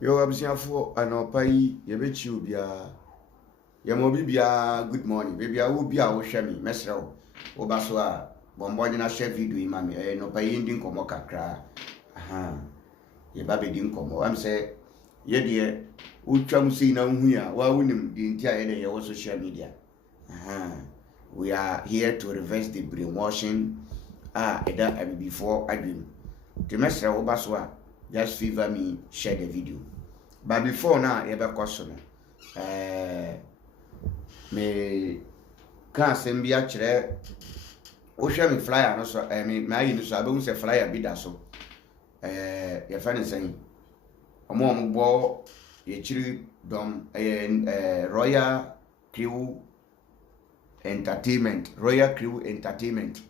Yo abusiafo anopa yi ye bechi obia ye mo bibia good morning baby a wo bia wo hwe me mesre wo ba so a bombo na share video yi ma me no pa yi ndi nkomo kakra aha ye ba be di nkomo am say ye de utwam sei na hu ya wa wunim di ntia ye de ye wo social media aha we are here to reverse the brainwashing eda before adwim the mesre wo ba so a just favor me share the video. But before now, you be question. Me can't send me a chair. O share me flyer no so. Me my inu so. Abe say flyer bi da so. Your friend is saying. Omo bo ye chiri dom Royal Crew Entertainment. Royal Crew Entertainment.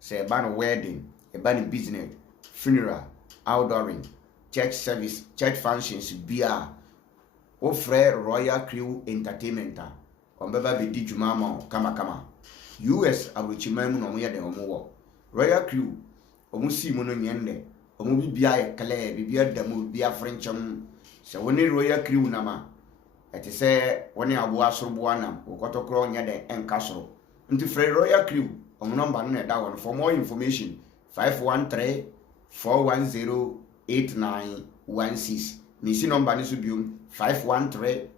Say ban wedding, a ban business, funeral, outdooring. Church service, church functions, beer, offer Royal Crew Entertainment. Ombeba be di jumama kama. US abuchimamu no ya de omo. Royal Crew, omu si mu no nyende. Omu bibia ye kale, bibia damu, bibia frencham. Se woni Royal Crew na ma. Eti se woni abu asorobo anam, okotokro nya de enkasoro. Nti free Royal Crew, omu number no na da one. For more information, 513 410 8916. Misi number ni subium 513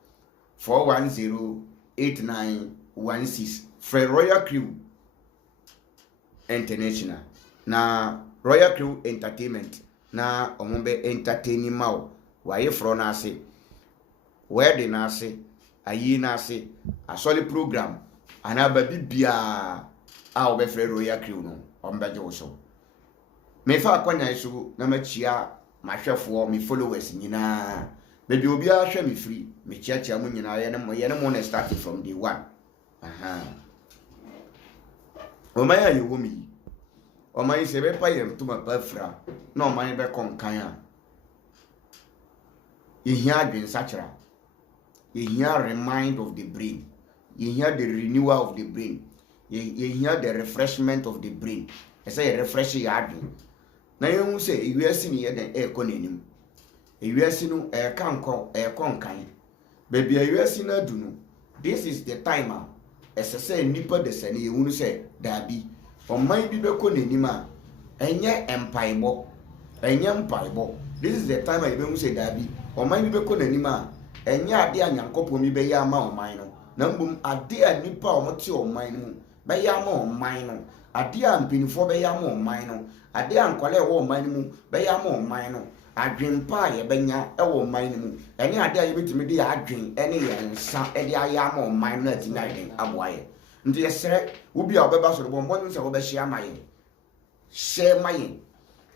410 8916. For Royal Crew International. Na Royal Crew Entertainment. Na omombe entertaining mau. Waye fro na ase. Wedding na ase. Ayi na ase. Asoli program. Anaba bibia a obefre Royal Crew no. Ombeje wo so. Me fa kwanya isu na machia mahwefo me followers nyina baby obi a hwe me free me chiachia mu nyina ye ne mo na start from day one aha o maya ye wo mi o mai se be pa ye to ma pa fra na o mai be konkan a ye hia adwen sachira ye hia remind of the brain ye hia the renewal of the brain ye hia the refreshment of the brain e say refresh your adwen na yehu se ewiase ni ye den ekonenim ewiase no kanko konkan baby ewiase na adu no this is the time esese nipa de sene yehu se dabi oman bi bekonenim a enye empaibo this is the time yehu se dabi oman bi bekonenim a enye ade anyankopɔ mi be ya ma oman no na mbum ade a nipa omote oman no be ya ma oman no ade a mpinifo be ya ma oman no ade ankwale wo oman mu be ya ma oman no adwenpa ye benya e wo oman mu ene ade a ye betimi de adwen ene ye nsa e de aya ma oman no ati na den aboaye nti yesere wo bia obeba so bo mbon nse wo be hia maye share maye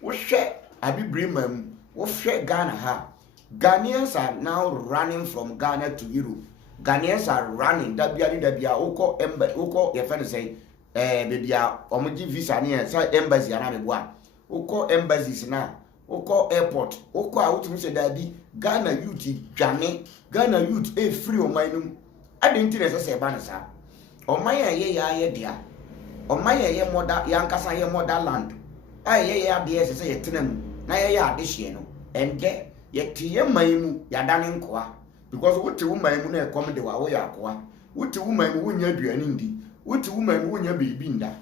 wo hwe abibrimam wo hwe Ghana ha Ghanaians are now running from Ghana to Europe. Ghanaians are running dabia uko ye friend say bebia omoji visa ne say embassy ana me boa uko embassies na uko airport uko a utumi se dabi Ghana youth dwane Ghana youth free omanum adenti na se ba na sa oman ye ya dia oman ye moda yankasa ye motherland ye ade se ye tenam na ye ade hye no ende ye tiye maimu ya dane nkoa because wote woman mu na ekom de wa wo ya akoa wote woman mu wonya aduane ndi wote woman mu wonya bibi nda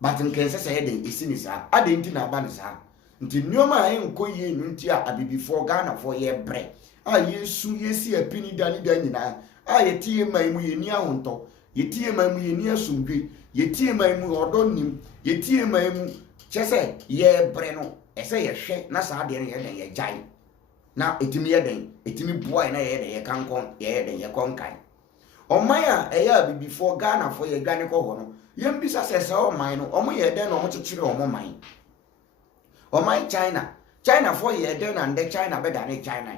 but nkense se ye den esi ni sa ade nti na aba ni sa nti nyoma ayi nkoye nu nti a abibifo Ghana fo ye bre a yesu yesi apini dani nyina a ye tiye maimu ye ni ahonto ye tiye maimu ye ni asumdwe ye tiye maimu odonim ye tiye maimu chese ye bre no ese ye hwe na sa ade ye den ye jai na etimi ye den etimi boy na ye den ye kankon ye den ye konkan oman a eya bibifo Ghana fo ye dwane ko ho no yem bisa sese oman no omo ye den no omo chichire omo man oman China fo ye den na nde China be dane China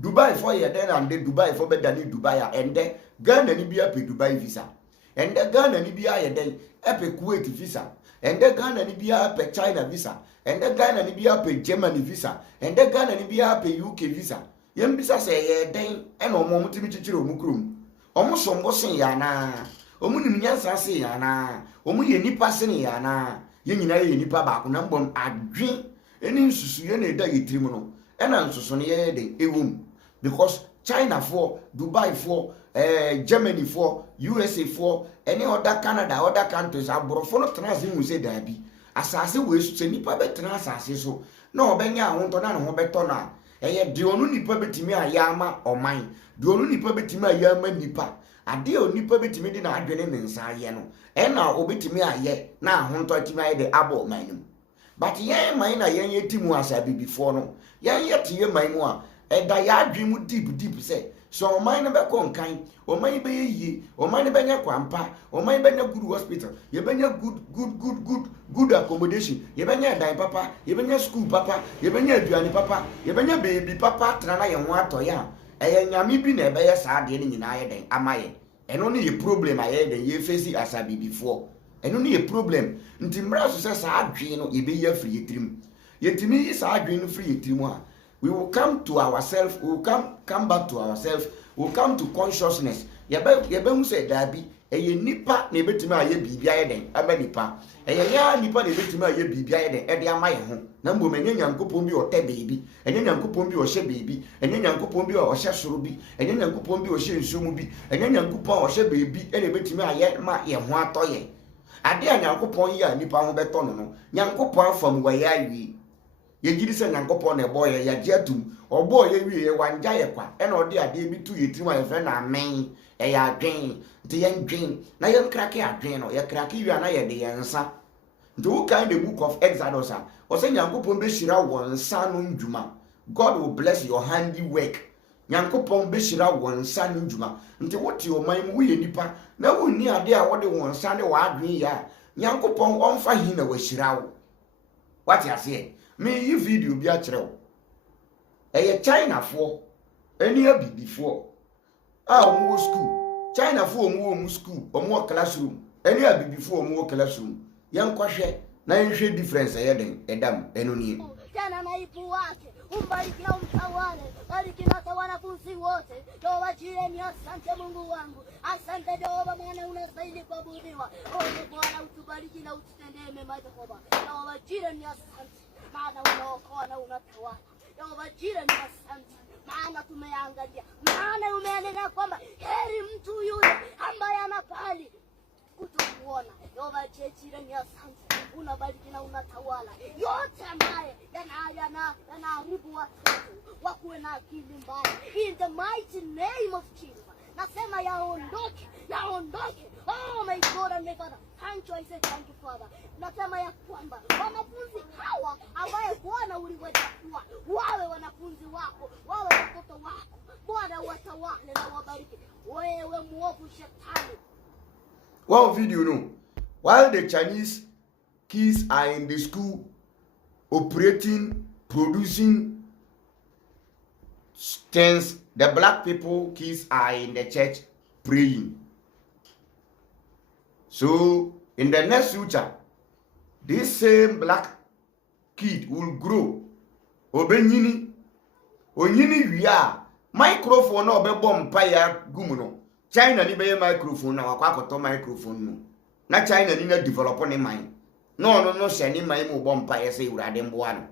Dubai fo ye den na nde Dubai fo be dane Dubai a ende Ghana ni bia pe Dubai visa ende Ghana ni bia ye den epe Kuwait visa ende Ghana ni bia pe China visa ende Ghana ni bia pe Germany visa ende Ghana ni bia pe UK visa yem bisa se ye den e no omo mutimi chichire omu krum omu sombo sen ya na omu ni nyansa sen ya na omu ye nipa sen ya na ye nyina ye nipa ba ko na mbom adwen eni nsusu ye na eda yetirim no ena nsoso ne ye den ewom because China for Dubai for Germany for USA for any other Canada other countries aborofo no tena se hu se dabi asase we se nipa betena asase so na obenya ahonto na ne ho beto na eye de onu nipa betimi ayama oman de onu nipa betimi ayama nipa ade o nipa betimi di na adwene ne nsa aye no na obetimi aye na ahonto atimi aye de abo oman nim but yen man na yen yetimu asabi before no yen yetiye man mu a eda ya adwen mu deep say so oman ne be konkan oman be yi oman ne benya kwampa oman benya good hospital ye benya good accommodation ye benya dan papa ye benya school papa ye benya aduane papa ye benya baby papa tra na ye ho atoya eye nyame bi na ebe ye saa de ne nyina ye den amaye eno ne ye problem aye den ye face asabi before eno ne ye problem nti mra so say saa adwen no ye be ye free yetrim yetimi yi saa adwen no free yetrim a we will come to ourselves, we will come back to ourselves, we will come to consciousness. Yebe hu se dabi eye nipa na ebetimi aye bibia ye den aba nipa eye ya nipa na ebetimi aye bibia ye den e de amaye ho na mbom enye nyankopon bi ote beebi enye nyankopon bi o hye beebi enye nyankopon bi o hye soro bi enye nyankopon bi o hye nsumu bi enye nyankopon o hye beebi e na ebetimi aye ma ye ho atoye ade a nyankopon yi a nipa ho beto no nyankopon afam wa ya wi ye gidi se nyankopon na ebo ye ya jeatum obo ye wi ye wanja ye kwa e na ode ade bi tu ye timu ye fe na amen e ya adwen nti ye ndwen na ye krake adwen no ye krake wi na ye de ye nsa nti wo kan the book of Exodus o se nyankopon be shira wo nsa no ndwuma God will bless your handiwork nyankopon be shira wo nsa no ndwuma nti wote o man mu ye nipa na wo ni ade a wo de wo nsa ne wa adwen ya nyankopon onfa hi na wa shira wo what you say me yi video bi a kire wo eye China for eni abibi for omo school China for omo school omo classroom eni abibi for omo classroom yan kwahwe na yenhwe difference eye den edam enoni tena naibu wake umbariki na umtawale bariki na wanafunzi wote toa jirani asante Mungu wangu asante Jehova maana unastahili kuabudiwa Bwana utubariki na ututendee mema Jehova toa jirani asante maana unaokoa na unatawala Jehova jirani asante maana tumeangalia maana umeanena kwamba heri mtu yule ambaye anapali kutokuona Jehova jirani asante unabariki na unatawala yote ambaye yanaharibu watoto wakuwe na akili mbaya in the mighty name of Jesus nasema yaondoke oh my God and my Father thank you I say thank you Father nasema ya kwamba wanafunzi hawa ambaye Bwana uliwachagua wawe wanafunzi wako wawe watoto wako Bwana watawale na wabariki wewe muovu shetani. One video no while the Chinese kids are in the school operating producing things the black people kids are in the church praying. So in the next future this same black kid will grow obenyini onyini wia microphone na obebo mpa ya gumu no China ni be microphone na wakwa akoto microphone no na China ni na develop ni man no se ni man mu bompa ya se urade mboa no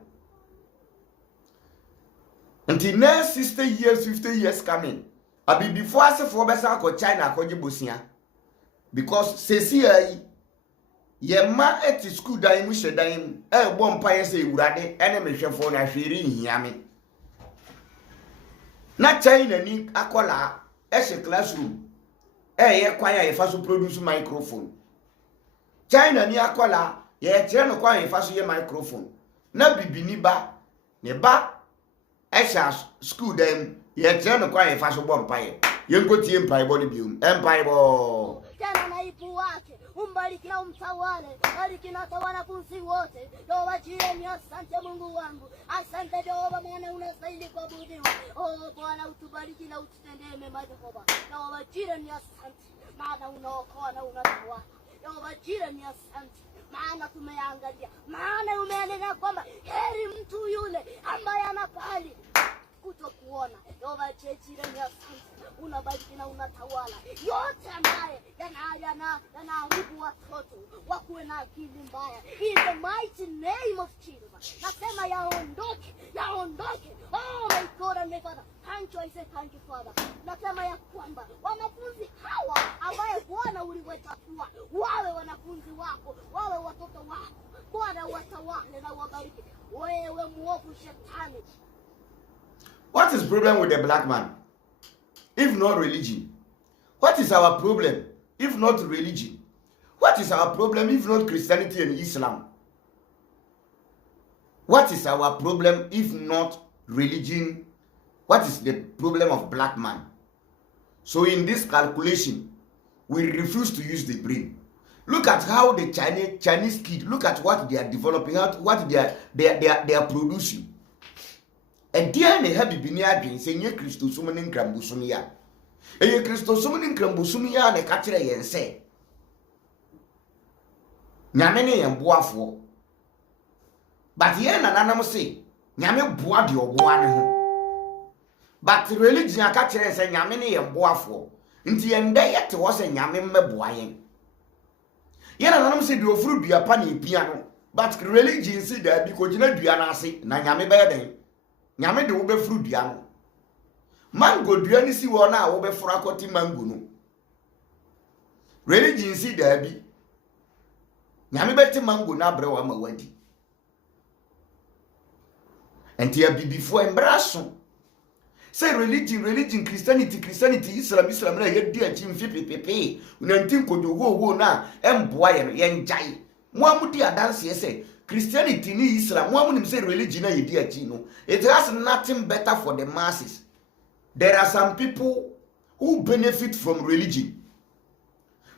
until next 60 years 50 years coming abi before asefo besa akọ China akọje bosia because sesi ai ye ma at school dan mu hyedan bompa ya se urade ene mehwefo na hweri hiame na China ni akola ese classroom ye kwanya ye fa so produce microphone China ni akola ye kire no kwanya ye fa so ye microphone na bibini ba ne ba esha school dem ye kire no kwanya ye fa so bompa ye nkotie mpai bo ne biom empai bo tena naibu wake umbariki na umtawale bariki na wanafunzi wote toa jirani asante Mungu wangu asante Jehova maana unastahili kuabudiwa Bwana utubariki na ututendee mema Jehova toa jirani asante maana unaokoa na unatawala toa jirani asante maana tumeangalia maana umeanena kwamba heri mtu yule ambaye anapali kutokuona Jehova jirani asante unabariki na unatawala yote ambaye yanaharibu watoto wakuwe na akili mbaya in the mighty name of Jesus nasema yaondoke God and my Father, thank you, I say thank you, Father. Nasema ya kwamba wanafunzi hawa ambaye Bwana uliwachagua wawe wanafunzi wako, wawe watoto wako, Bwana watawale na wabariki. Wewe muovu shetani. What is the problem with the black man? If not religion? What is our problem if not religion? What is our problem if not Christianity and Islam? What is our problem if not religion? What is the problem of black man? So in this calculation, we refuse to use the brain. Look at how the Chinese kid, look at what they are developing, what they are producing. And dear ne have been adwin say nye Christo sumene nkrambusumi ya. Eye Christo sumene nkrambusumi ya ne ka kire yen say. Nyame ne yen boafo. But yen nananam say nyame boa de oboa ne ho. But religion aka kire say nyame ne yen boafo. Nti yen da yete wo say nyame mmeboa yen. Yen nananam say de ofuru dua pa na epia no. But religion say da bi ko gina dua na ase na nyame be den. Nyame de wo be furu dua no. Mango dua ni si wo na wo be furu akoti mango no. Religion say da bi. Nyame be ti mango na bre wa ma wadi. Enti ya bibifo embraso. Say religion, Christianity, Islam na ye di achi mfi pepepe. Unantin kodogo na emboa ye njai. Mo amudi adanse say Christianity ni Islam, mo amunim say religion na ye di achi no. It has nothing better for the masses. There are some people who benefit from religion.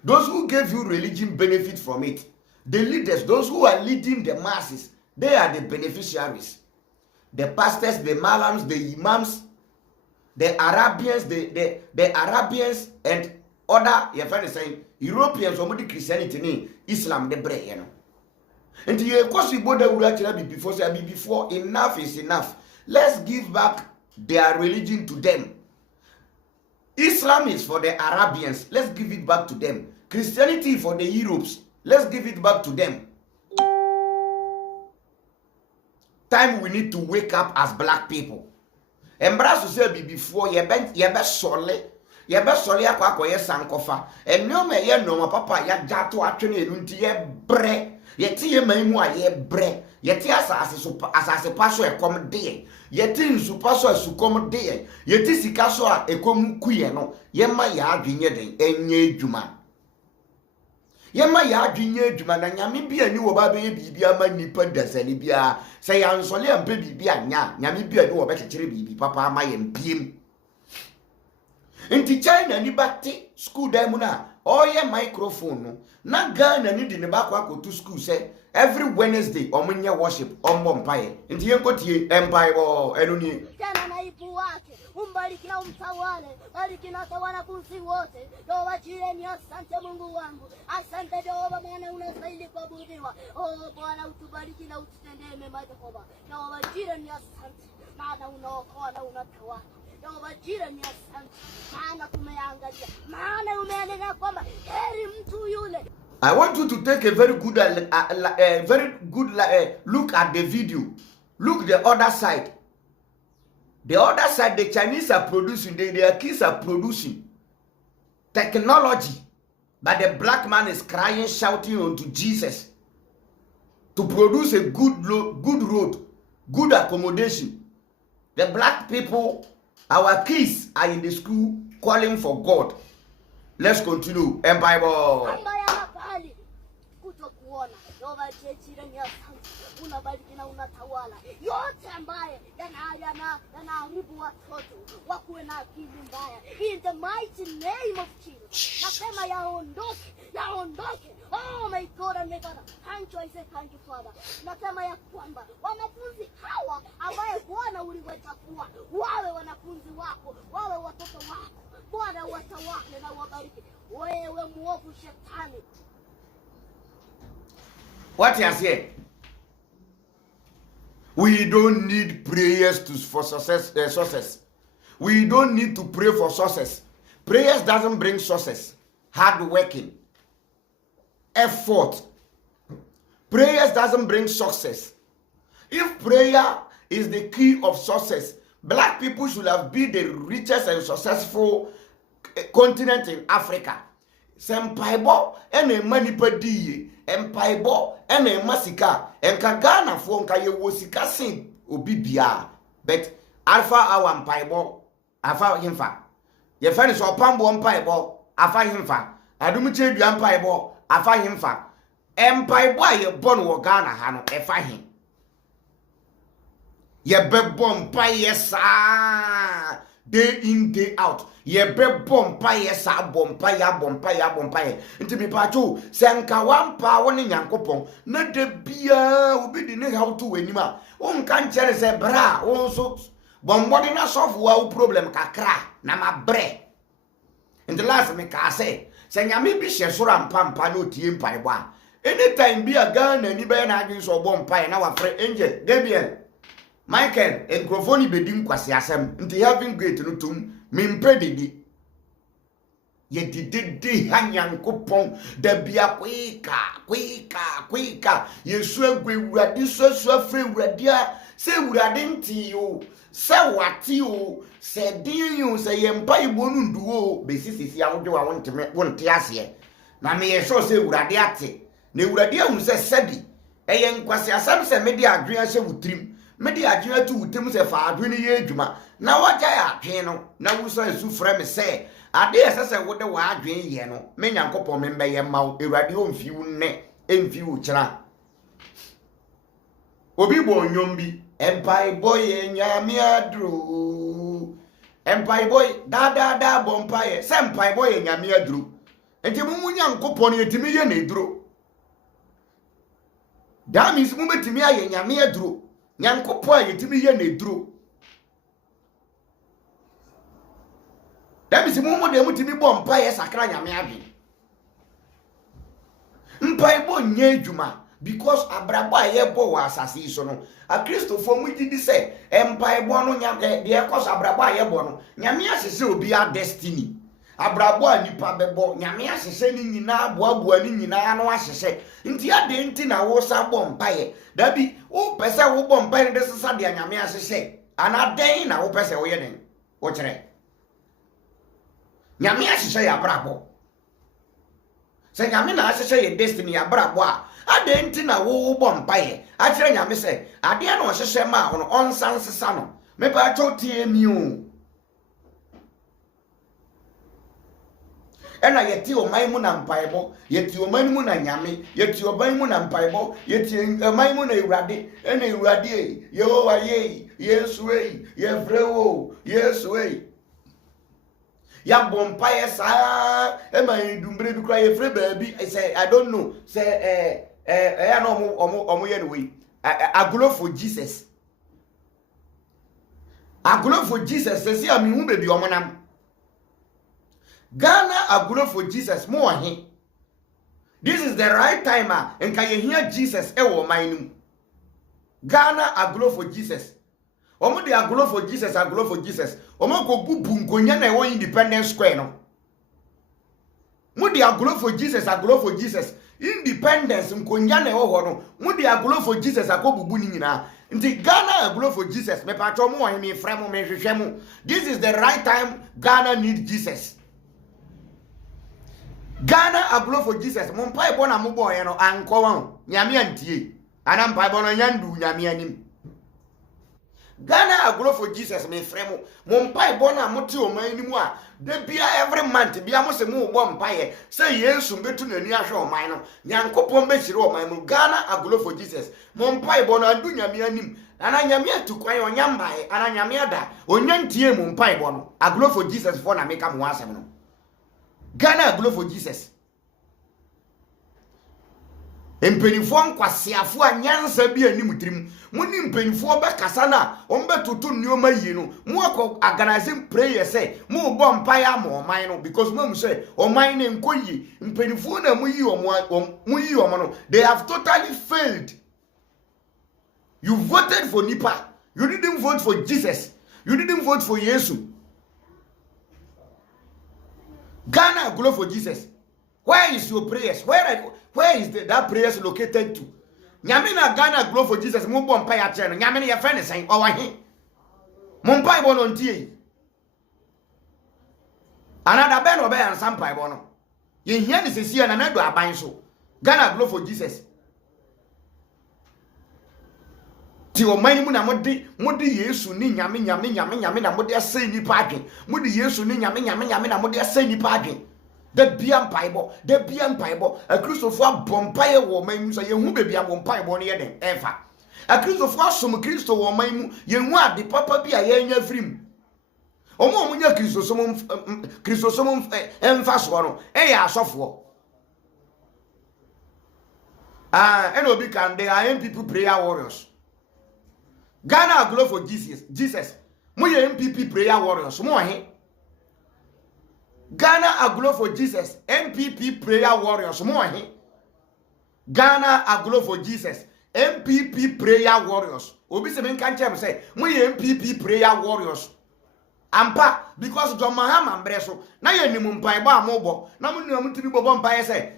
Those who gave you religion benefit from it. The leaders, those who are leading the masses, they are the beneficiaries. The pastors, the malams, the imams, the Arabians, the Arabians and other, your friend is saying, Europeans, somebody Christianity ni Islam, the bread, you know. And the course we both would before enough is enough. Let's give back their religion to them. Islam is for the Arabians. Let's give it back to them. Christianity for the Europes. Let's give it back to them. Time we need to wake up as black people. Embrace to say before ye be sole akwa ye sankofa. Enyo me ye no papa ya jato atwene enu nti ye bre. Ye ti ye maimu a ye bre. Ye ti asase paso ekom de. Ye ti nsu paso asukom de. Ye ti sika so a ekom kuye no. Ye ma ya adwenye den enye adwuma. Yema ya adwinye adwuma na nyame bia ni wo ba be bibi ama nipa dasani bia se ya nsole ampe bibi anya nyame bia ni wo be kekere bibi papa ama ye mpiem nti China ni bati school dem na oye microphone no na Ghana ni di ne ba kwa to school say every Wednesday omunye worship ombo mpaye nti yenkotie empire bo enu ni tena naibu wake umbariki na umtawale, bariki na tawana kunsi wote. Doa jireni, asante Mungu wangu, asante Jehova, maana unastahili kuabudiwa. Oh Bwana, utubariki na ututendee mema Jehova. Doa jireni, asante maana unaokoa na unatawala. Doa jireni, asante maana tumeangalia, maana umeanena kwamba heri mtu yule. I want you to take a very good look at the video. Look the other side. The other side, the Chinese are producing, their kids are producing technology, but the black man is crying, shouting unto Jesus to produce a good road, good accommodation. The black people, our kids are in the school calling for God. Let's continue. And Bible. Unabariki na unatawala yote ambaye yanaharibu watoto wakuwe na akili mbaya. In the mighty name of Jesus, nasema yaondoke. Oh my God and my Father, thank you, I say thank you Father. Nasema ya kwamba wanafunzi hawa ambaye Bwana uliwachagua wawe wanafunzi wako, wawe watoto wako, Bwana watawale na wabariki. Wewe muovu shetani. What you say? We don't need prayers for success. We don't need to pray for success. Prayers doesn't bring success. Hard working, effort. Prayers doesn't bring success. If prayer is the key of success, Black people should have been the richest and successful continent in Africa. Sempaibo ene manipa diye, empaibo ene masika, enka Ghana fo nka ye wosika sin obi bia. But alpha our empaibo, alpha himfa. Ye fani so pambo empaibo, afa himfa. Adum chedu empaibo, afa himfa. Empaibo ye born wo Ghana ha no efa him. Ye be bompa yesa day in day out. Ye be bompa yesa bompa ya. Nti mi pacho senka wampa woni Nyankopon na de bia obi di ne how to wenima. On kan chere se bra on so bombodi na solve wa problem kakra na mabre. In the last me ka say se nyame bi hye soro ampampa na otie mpa ebo a anytime bi a Ghana ni be na adwen so bompa na wa frɛ angel Gabriel Michael enkrofoni bedim kwase asem nti having great no tum mimpedidi ye dididi Nyankopon da bia kwika yesu agwurade so afre urade a se urade nti yo se wati o se din yo se yempa ibonu nduo besisisi awodwe wa wonte ase na me ye so se urade ate na urade ahun se sedi eye nkwase asem se medi adwen ahye wutrim medi adwen atu wutem se fa adwen ye adwuma na wagya ya adwen no na wuso esu frɛ me se ade esese wode wa adwen ye no me Nyankopɔn me mbɛyɛ mawo ewurade omfi wu ne emfi wu kyera obi bo onyom bi empai boy nyame adru empai boy da bompai se empai boy nyame adru enti mu Nyankopɔn yetimi ye na edru that means mu betimi aye nyame adru Nyankopɔn yetimi ye na edru. That means mu de mutimi bɔ mpa ye sakra nyame adwen mpa bo nya adwuma because abrabo a ye bɔ wa asase so no a Christopher mu didi se mpa bo no nya de ekos abrabo a ye bɔ no nyame asese obi a destiny abrabo a nipa bɛbɔ nyame asese ni nyina aboaboa ni nyina no asese nti ade nti na wo sa bɔ mpa ye da bi wo pese wo bɔ mpa ne de sesa de nyame asese ana den na wo pese wo ye den wo kyerɛ nyame asese ya brabo se nyame na asese ye destiny ya brabo a ade nti na wo bɔ mpa ye a kyerɛ nyame se ade na o hyehyɛ ma ho no onsan sesa no me ba chotie mi o ena yeti oman mu na mpaebo yeti oman mu na nyame yeti oban mu na mpaebo yeti oman mu na ewurade ena ewurade yehowa ye yesu e yevrewo yesu e ya bompa ye sa e ma idumbre bi kra ye fre baabi say I don't know say ya no omo ye no we agolo for Jesus say am hu bebi omo nam Ghana agolo for Jesus mo ahe. This is the right time and can you hear Jesus e wo man. Ghana agolo for Jesus. Omo de agolo for Jesus. Omo go bubu nkonya na e wo Independence Square no. Mo de agolo for Jesus. Independence nkonya na e wo ho no. Mo de agolo for Jesus akobubu ni nyina. Nti Ghana agolo for Jesus. Me pa to mo ahe me frɛ mo me hwehwɛ mo. This is the right time Ghana need Jesus. Ghana aglo for Jesus mo mpa ebo na mo boye no anko wan nyame antie ana mpa ebo no nyandu nyame anim Ghana aglo for Jesus me frɛ mo mpa ebo na mo te o man nimu a de bia every month bia mo se mo bo mpa ye se Yesu betu nani ahwe o man no Nyankopon be hire o man no Ghana aglo for Jesus mo mpa ebo no andu nyame anim ana nyame atukwan onyambae ana nyame ada onyantie mo mpa ebo no aglo for Jesus for na meka mo asem no Ghana aglo for Jesus. Empenifo nkwasiafo anyansa bi anim tirim. Muni mpenifo be kasa na ombe tutu nneoma yi no. Mu akọ organizing prayer say mu bo mpae ama oman no because mu say oman ne nkoyi. Mpenifo na mu yi omo no. They have totally failed. You voted for Nipa. You didn't vote for Jesus. You didn't vote for Yesu. Ghana aglo for Jesus. Where is your prayers? Where is that prayers located to? Nyame na Ghana aglo for Jesus mo bom pa ya kye no. Nyame na ye fa ne sen o wa he. Mumpai bono ntie. Another ben obe and sampai bono. Ye here ni sesi na na do aban so. Ghana Glow for Jesus. Ti o man mu na mode Yesu ni nyame na mode asai ni pa adwen. Mode Yesu ni nyame na mode asai ni pa adwen. Da bia mpaibo a Christopher bompaye wo man mu so ye hu bebia bompaibo no ye den efa. A Christopher asom Christo wo man mu ye hu ade papa bia ye nya frim. Omo nya Christosom emfa so no e ya asofo. And obi can they are MPP prayer warriors. Ghana Glow for Jesus. Mo ye MPP prayer warriors. Mo he. Ghana Glow for Jesus. MPP prayer warriors. Mo he. Ghana Glow for Jesus. MPP prayer warriors. Obi se men kan chem say mo ye MPP prayer warriors. Ampa because John Mahama mbreso na ye nimu mpai ba amobo na mu nua mutiri bobo mpai say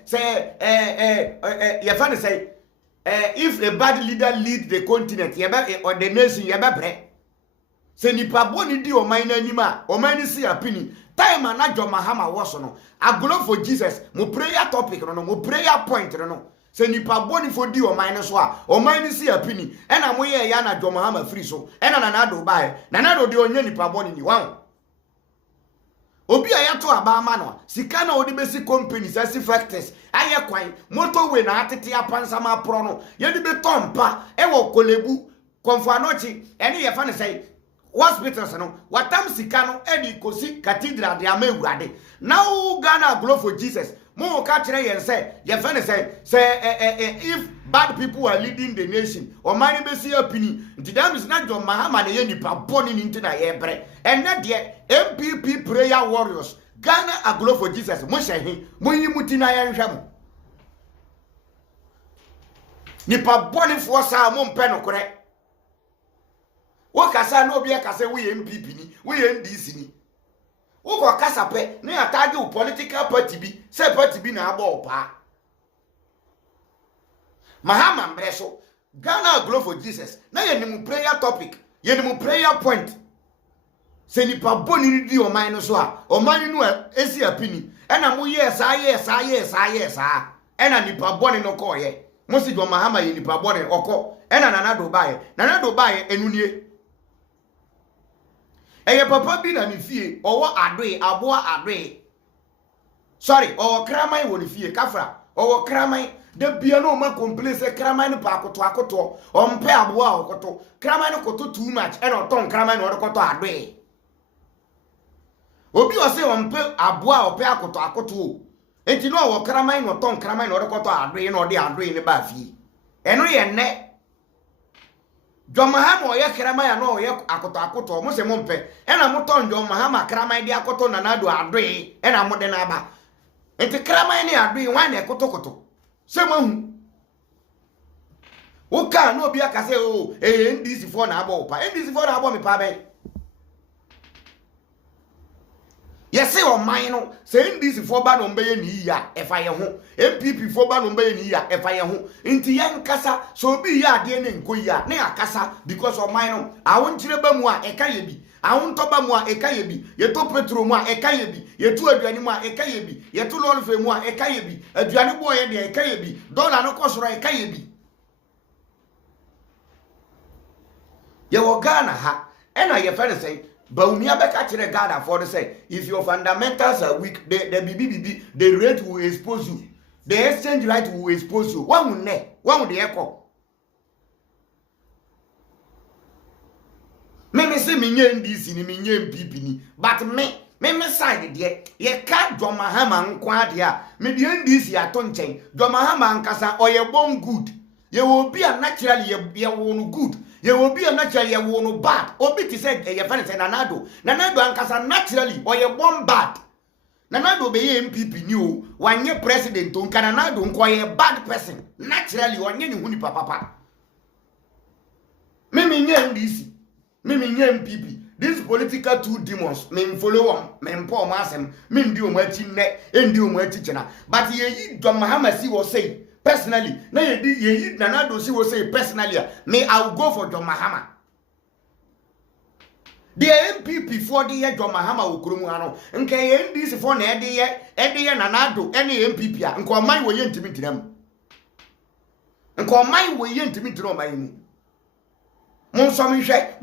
ye fa say if a bad leader lead the continent ye be or the nation ye be bre se nipa boni di o man na anima o man ni si apini time na John Mahama wo so no Glow for Jesus mo prayer topic no mo prayer point no se nipa boni fo di o man so a o man ni si apini e na mo ye ya na John Mahama free so e na na do bae na do de onya nipa boni ni wan obi ayato abama no sika na odi besi companies asi factors aye kwan motorway na atete apansa ma pro no ye di be tompa e wo kolebu konfo anochi ene ye fa ne say hospitals no watam sika no e di kosi cathedral de amewurade now Ghana Glow for Jesus mo ka kire yen say ye fa ne say if bad people are leading the nation or many be see opinion nti that is not John Mahama de ye nipa boni ni nti na ye bre enne de MPP prayer warriors Ghana Glow for Jesus mo shehe mo yi muti na ye nhwe mo nipa boni fo sa mo mpe no kore wo kasa na obi akasa wo ye MPP ni wo ye NDC ni wo ko kasa pe na atage wo political party bi say party bi na agba opa Mahama mbreso Ghana Glow for Jesus na ye nimu prayer topic ye nimu prayer point se nipa boni ni di o man no so a o man no esi apini ena mo yes ena nipa boni no ko ye mo si do Mahama ye nipa boni oko ena nana do bae enunie eye papa bi na ni fie owo adoe aboa adoe sorry owo kraman wo ni fie kafra owo kraman de bia no ma complain se kraman no pa akoto ompe aboa okoto kraman no koto too much e no ton kraman no okoto adoe obi o se ompe aboa ope akoto enti no owo kraman no ton kraman no okoto adoe no de adoe ne ba fie eno ye ne John Mahama oye kraman ya no oye akoto mo se mo mpe ena mo ton John Mahama kraman de akoto na na do adoe ena mo de na ba enti kraman ni adoe wan na koto se mo hu wo ka no obi aka se o NDC for na abo pa NDC for na abo me pa ben yesi o man no se NDC for ba no mbe ye ni ya efa ye ho MPP for ba no mbe ye ni ya efa ye ho nti ye nkasa so obi ya ade ne nko ya ne akasa because o man no awon kire ba mu a eka ye bi awon to ba mu a eka ye bi ye to petrol mu a eka ye bi ye to aduane mu a eka ye bi ye to lolfe mu a eka ye bi aduane bo ye de eka ye bi dollar no kosoro eka ye bi ye wo Ghana ha ena ye fa ne say Baumia beka kire God for the say if your fundamentals are weak the rate will expose you, the exchange rate will expose you. One will the echo. Me say me NDC ni me MPP ni but me side there ye ka John Mahama nkwa dia me the NDC ato nchen John Mahama nkasa oye born good ye will be a naturally ye won good ye will be a naturally ye won bad obi ti say ye fan say nanado ankasa naturally or ye born bad nanado be ye MPP ni o wanye president on nanado nko ye bad person naturally wanye ni huni papa me nye NDC me nye MPP these political two demons me follow them me mpo masem me ndi o machi ne ndi o machi chena but ye John Mahama si was say personally na ye nanado si will say personally me I will go for John Mahama The MPP for the year John Mahama Ukrumuano, and Kay this for Eddie Nanado, any MPP, and call my way in to meet them. And call my way in to meet them by me. Monsomishe,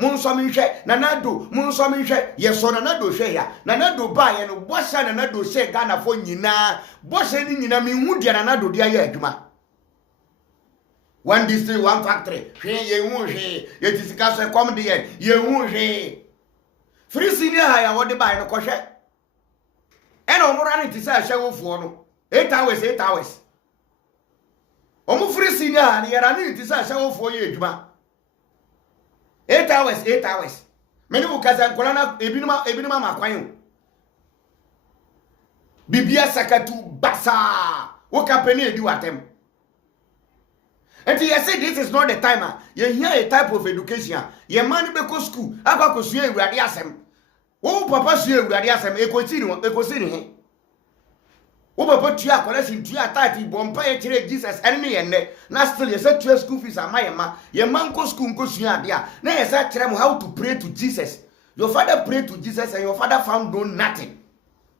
Nanado, Monsomishe, yes, on another share, Nanado buy and what's another say Ghana for Nina, what's any in a Mimudia and another dear Juma. One district, one factory, ye won't say, it is a comedy, ye won't say. Free senior higher what they buy no kosher. And on running to say a show for 8 hours, 8 hours. Omu free senior and you're running to say a show for you, Juma. 8 hours, 8 hours. Many who can Colana Ebinuma Maquayo. Bibia Sakatu Basa. What company do at them? And you say this is not the timer. You hear a type of education. Your man go school. I go see you radiasem. Oh, papa see you radiasem. Ecosini. Oh, papa tia collection tia tati bompa Jesus enemy and na still you say 12 school fees are my ma. Your man go school go see dia. Now you say tell him how to pray to Jesus. Your father prayed to Jesus and your father found no nothing.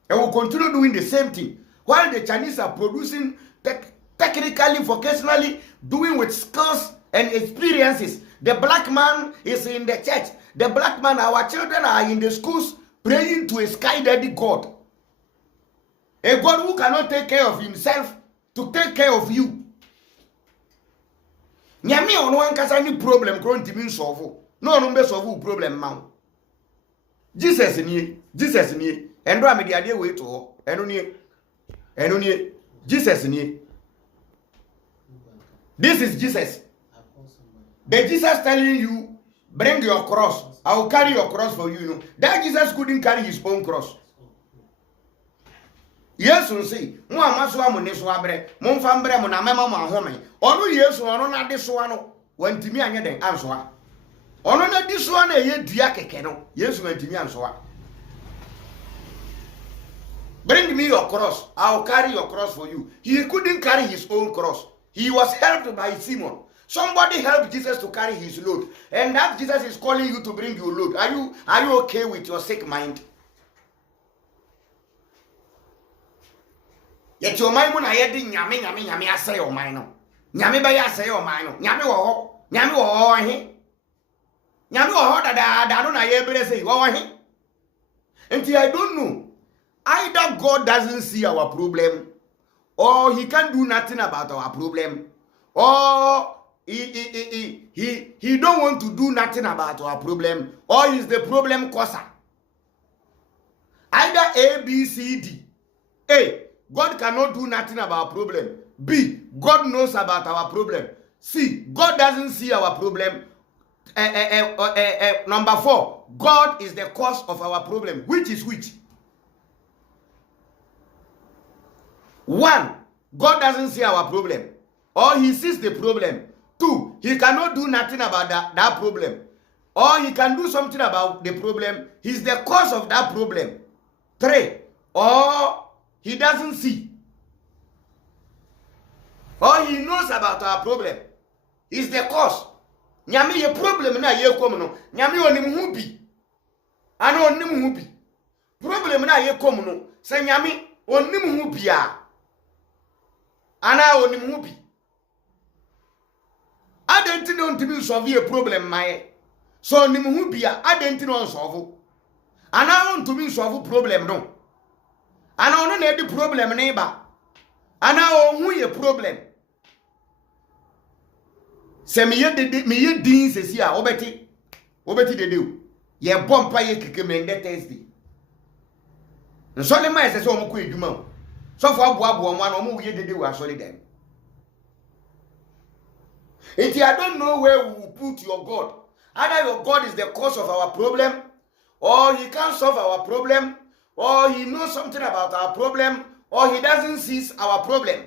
And will continue doing the same thing while the Chinese are producing technically, vocationally, doing with skills and experiences. The black man is in the church. The black man, our children are in the schools praying to a sky daddy God. A God who cannot take care of himself to take care of you. Nyame ono ankasa ni problem kro ntimi solve. No ono be solve problem ma. Jesus ni. Endo amedi ade we to ho. Eno ni. Jesus ni. This is Jesus. The Jesus telling you, bring your cross. I will carry your cross for you. You know. That Jesus couldn't carry his own cross. Yes, you see. Mo amaso amone so abre. Mo mfambre mo na mema mo ahome. Onu Yesu onu na de so ano. Wantimi anye den anso a. Onu na di so na ye dua keke no. Yesu wantimi anso a. Bring me your cross. I will carry your cross for you. He couldn't carry his own cross. He was helped by Simon. Somebody helped Jesus to carry his load. And that Jesus is calling you to bring your load. Are you okay with your sick mind? Yet your mind when I had nyame I say your mind. Nyame ba ya say your mind. Nyame wo he. Nyame wo da no na ye bere say wo he. Until I don't know. Either God doesn't see our problem, or he can't do nothing about our problem, or he don't want to do nothing about our problem, or he's the problem causer. Either A, B, C, D. A, God cannot do nothing about our problem. B, God knows about our problem. C, God doesn't see our problem. Number 4, God is the cause of our problem. Which is which? 1, God doesn't see our problem, or he sees the problem. 2, he cannot do nothing about that problem, or he can do something about the problem. He's the cause of that problem. 3, or he doesn't see, or he knows about our problem. He's the cause. Nyame ye problem na ye kom no. Nyame onim hu bi. Ana onim hu bi. Problem na ye kom no. Se nyame onim hu bi a. Ana onim hu bi. Adenti no ntimi solve a problem my. So onim hu bi a adenti no solve. Ana on ntimi solve problem no. Ana ono na di problem na ba. Ana ohun ye problem. Se me ye din sesi a obeti dede o. Ye bompa ye keke mende Thursday. Nso le mai sesi o mo ko edwuma o. So for abo mo ana o mo ye dede o asori dem. If I don't know where we will put your God. Either your God is the cause of our problem, or he can't solve our problem, or he knows something about our problem, or he doesn't see our problem.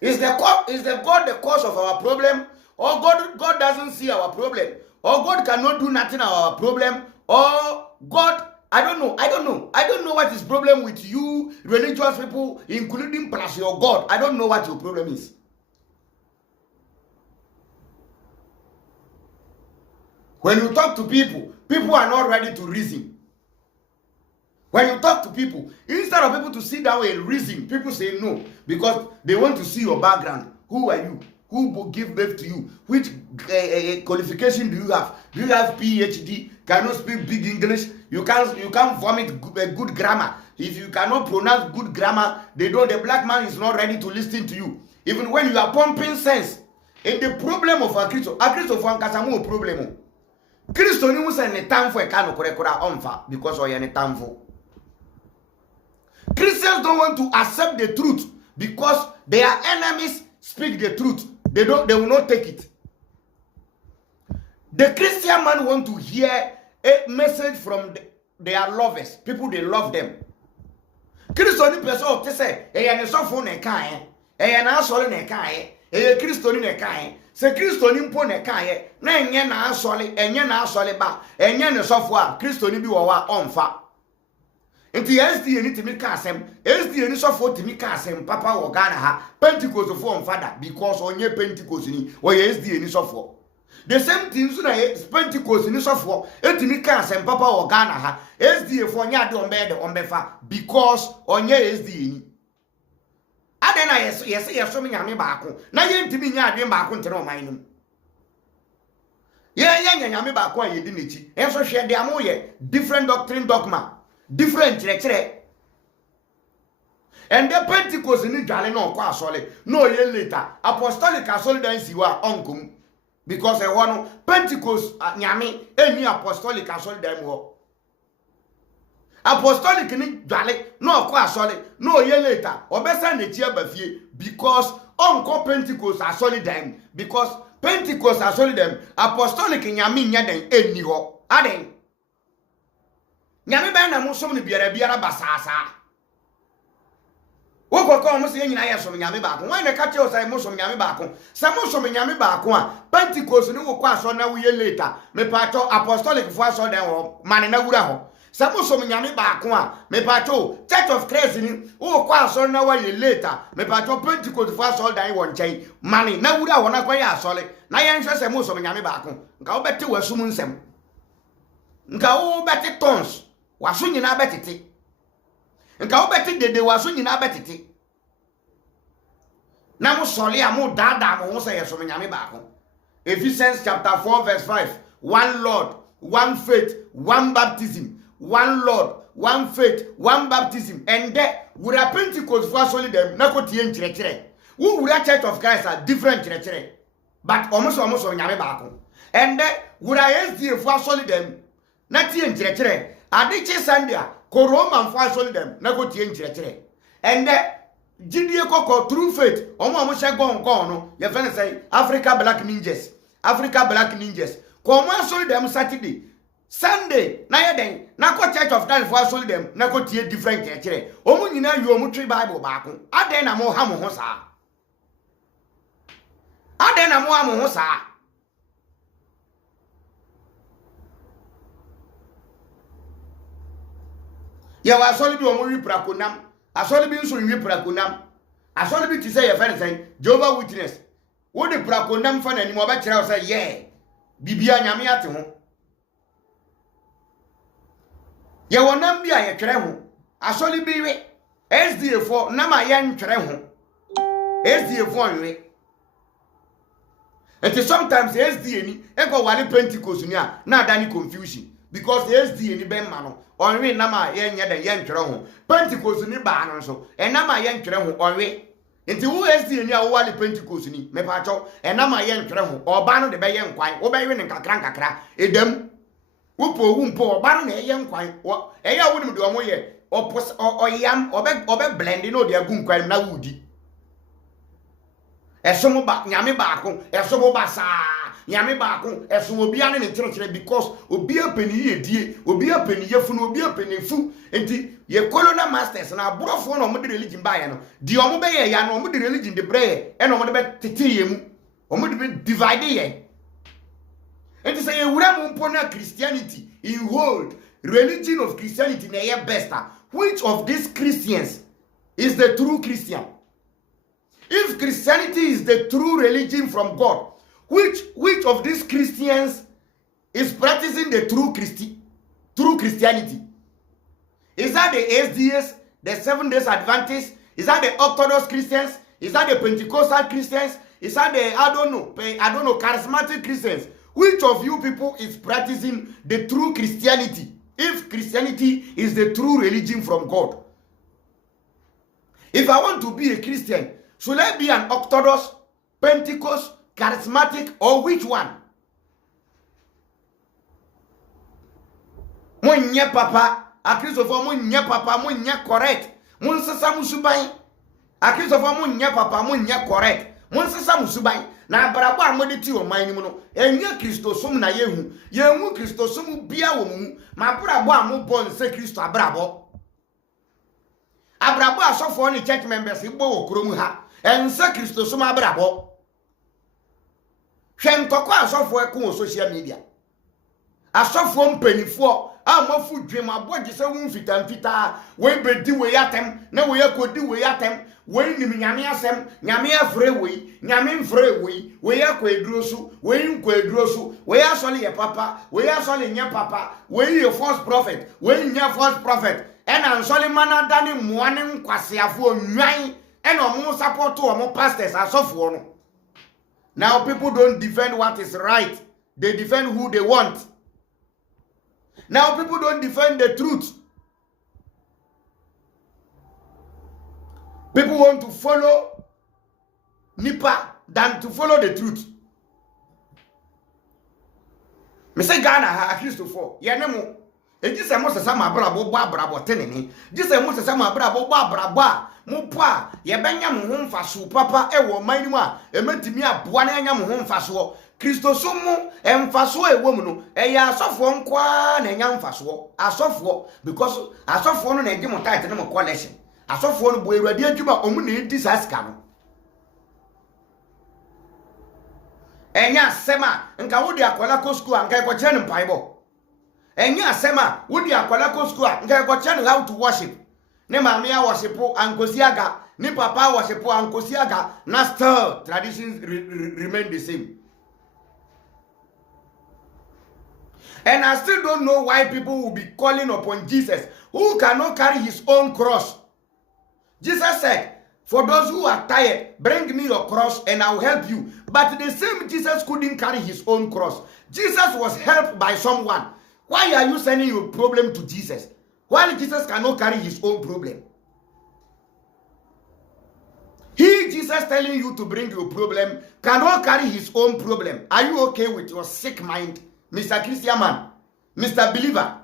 Is the God the cause of our problem, or God doesn't see our problem, or God cannot do nothing about our problem, or God, I don't know what is problem with you religious people, including plus your God. I don't know what your problem is. When you talk to people, people are not ready to reason. When you talk to people, instead of people to sit down and reason, people say no because they want to see your background. Who are you? Who will give birth to you? Which qualification do you have? Do you have PhD? Can you speak big English? You can't vomit good grammar. If you cannot pronounce good grammar, the black man is not ready to listen to you. Even when you are pumping sense. And the problem of a Christian for a problem. Christian was a time for a can of onfa because of any time for. Christians don't want to accept the truth because their enemies speak the truth. They will not take it. The Christian man want to hear a message from their lovers, people they love them. Christian person to say, "Hey, I so phone e kan, hey, na asole ne kan, hey, Christian ne kan." Se Christian mpo ne kan, na enye na asole ba, enye ne sofo a Christian bi wo wa onfa. Nti SDA ni timi ka asem, SDA ni sofo timi ka asem papa wo Ghana ha, Pentecost fo onfada because onye Pentecost ni, wo SDA ni sofo. The same thing so na Pentecost ni sofo, etimi ka asem papa wo Ghana ha, SDA fo nya de ombefa because onye SDA ni. Adena yeso me nyame baako, na ye ntimi nya adwen baako ntene o man num. Ye nyame baako a yedi nechi, enso hwe de amoye different doctrine dogma. Different church. And the Pentecost ni dwale no kwa asole no ye later apostolic asole dan siwa onkum because e wono Pentecost nyame eni apostolic asole dan ho apostolic ni dwale no kwa asole no ye later obesa na chi abafie because onko Pentecost asole dan because Pentecost asole dan apostolic nyame nya dan eni ho aden nyame ba na musom ne biara basasa wo kokko mo se nyina yeso nyame ba ko wan na ka che o sai musom nyame ba ko sa musom nyame ba ko a Pentecost ni wo kwa aso na wo ye later me pato apostolic fo aso den ho mane na wura ho sa musom nyame ba ko a me pato Church of Christ ni wo kwa aso na wo ye later me pato Pentecost fo aso dan wo nchen mane na wura ho na kwa ya asole na ye nhwe se musom nyame ba ko nka wo beti wasum nsem nka wo beti tons waso nyina betete nka wo beti dede waso nyina betete na mo sole a mo dada mo so yeso nyame ba ko Ephesians chapter 4 verse 5 one Lord one faith one baptism one Lord one faith one baptism and there wura Pentecost for solid them na ko tie nkyerɛkyerɛ wo wura Church of Christ are different nkyerɛkyerɛ but almost nyame ba ko and there wura SDA for solid them na tie nkyerɛkyerɛ Adichi Sunday, ko Roman for solid them, na go tie nkyerɛkyerɛ. And Jidie koko true faith, omo hye gon no, ye fe say Africa Black Ninjas. Africa Black Ninjas. Ko mo solid them Saturday. Sunday, na ye den, na ko Church of God for solid them, na go tie different nkyerɛkyerɛ. Omo nyina yu omo twi Bible baako. Aden na mo ha mo ho saa. Aden na mo ha mo ho saa. Ya wa asole bi o mo wi prakonam asole bi nso wi prakonam asole bi ti say ye fe say Jehovah Witness wo de prakonam fa nanim oba kire o say ye bibia nyame ate ho ye wonam bi a ye twere ho asole bi wi SDA for na ma ye ntwere ho SDA for nwe and sometimes SDA ni e go wale Pentecost ni a na adani confusion because SDA ni be ma no onwe na ma ye nye den ye ntwere ho Pentecost ni ba no so e na ma ye ntwere ho onwe nti wo SDA ni a wo wale Pentecost ni me pa cho e na ma ye ntwere ho oba no de be ye nkwan wo be we ne nkakra edam wo po wu mpo oba no na ye nkwan e ya wo nim de omo ye oyam obe blend no de agu nkwan na wudi esomo ba nyame ba ko esomo ba saa nyame ba ko eso obi ane ne kyerɛkyerɛ because obi apeni yedie obi apeni yefunu obi apeni fu enti ye colonial masters na aborofo no mo de religion ba ye no di omo be ye ya no mo de religion de bre e no mo de be tete ye mu omo de be divide ye enti say ye wura mo mpo na Christianity in hold religion of Christianity na ye best which of these Christians is the true Christian? If Christianity is the true religion from God, which of these Christians is practicing the true Christianity? Is that the SDAs, the Seventh Days Adventists? Is that the Orthodox Christians? Is that the Pentecostal Christians? Is that the I don't know charismatic Christians? Which of you people is practicing the true Christianity? If Christianity is the true religion from God. If I want to be a Christian, should I be an Orthodox, Pentecost, charismatic, or which one? Monye papa, a Christopher monye papa, monye correct. Mon sasa musubai. A Christopher monye papa, monye correct. Mon sasa musubai. Na abrabo amoditi o man mu no. Enye Christosum na yehu. Yehu Christosum bia wo mu. Ma abrabo amobon se Christo abrabo. Abrabo asofo ni church members igbo wo krom ha. Ense Christosum abrabo. Hwe ntoko asofo ekun social media. Asofo mpanifo amafu dwem abodi se won fitamfita we bedi we yatem na we yakodi we yatem we nim nyame asem nyame afre we nyame mfre we yakwaduro so we nkwaduro so we asole ye papa we asole nya papa we ye false prophet we nya false prophet ena nsole mana dani muane nkwasiafo nwan ena omo support omo pastors asofo no. Now people don't defend what is right, they defend who they want. Now people don't defend the truth. People want to follow Nipa than to follow the truth. Me say Ghana ha Christopher. Ye ne mo. E ji se mo sesa ma brabo bo abrabo tenene. Ji se mo sesa ma brabo bo abrabo a mo po a ye benya mo ho mfaso papa e wo man mu a e matimi aboa na enya mo ho mfaso. Christosum emfaso ewo mu no eya asofo nkwa na enya mfaso asofo because asofo no na egi mo title no mo collection asofo no bo ewrade adwuma omu na edi saska no enya sema nka wodi akwala ko school anka ko kire ne mpaibo enya sema wodi akwala ko school anka ko kire ne how to worship ne maame ya worship ankosiaga ne papa worship ankosiaga na still traditions remain the same. And I still don't know why people will be calling upon Jesus, who cannot carry his own cross. Jesus said, for those who are tired, bring me your cross and I will help you. But the same Jesus couldn't carry his own cross. Jesus was helped by someone. Why are you sending your problem to Jesus? Why Jesus cannot carry his own problem? He, Jesus telling you to bring your problem, cannot carry his own problem. Are you okay with your sick mind? Mr. Christian man, Mr. Believer,